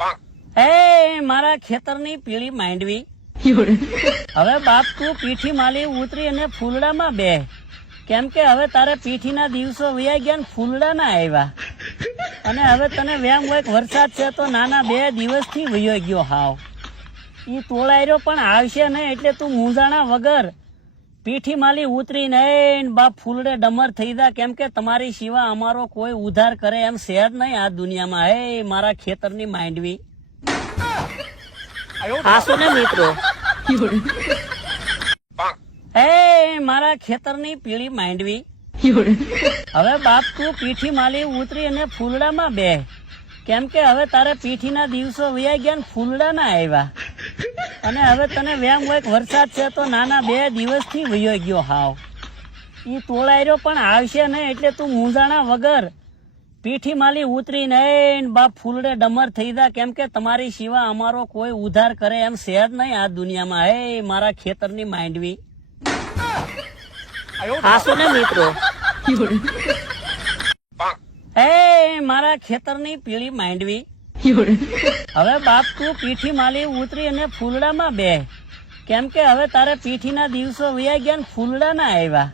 એ મારા ખેતરની પીળી માંડવી, હવે બાપ તું પીઠી માલી ઉતરી અને ફૂલડામાં બે, કેમ કે હવે તારે પીઠીના દિવસો વયા ગયા ને ફૂલડા ના આવ્યા. અને હવે તને વેમ હોય કે વરસાદ છે તો નાના 2 દિવસથી વયો ગયો હાવ. ઈ તોળાયરો પણ આવશે ને એટલે તું મૂંઝાણા વગર પીઠી માલી ઉતરી નહીં બાપ ફૂલડે ડમર થઈ જા, કેમ કે તમારી સિવા અમારો કોઈ ઉધાર કરે એમ છે જ નહીં આ દુનિયામાં. હે મારા ખેતરની માંડવી, હાસો ને મિત્રો. હે મારા ખેતરની પીળી માંડવી, હવે બાપ તું પીઠી માલી ઉતરી અને ફૂલડામાં બે, કેમ કે હવે તારે પીઠીના દિવસો વયા ગયા ને ફૂલડા ના આવ્યા. અને હવે તને વેમ હોય કે વરસાદ છે તો નાના 2 દિવસથી વયો ગયો હાવ. ઈ તોળાયરો પણ આવશે ને એટલે તું મૂંઝાણા વગર પીઠી માલી ઉતરી નહીં બાપ ફૂલડે ડમર થઈ જા, કેમ કે તમારી સિવા અમારો કોઈ ઉધાર કરે એમ છે જ નહીં આ દુનિયામાં. હે મારા ખેતરની માંડવી, હાસો ને મિત્રો. હે મારા ખેતરની પીળી માંડવી, હવે બાપ તું પીઠી માલી ઉતરી અને ફૂલડામાં બે, કેમ કે હવે તારે પીઠીના દિવસો વયા ગયા ને ફૂલડા ના આવ્યા.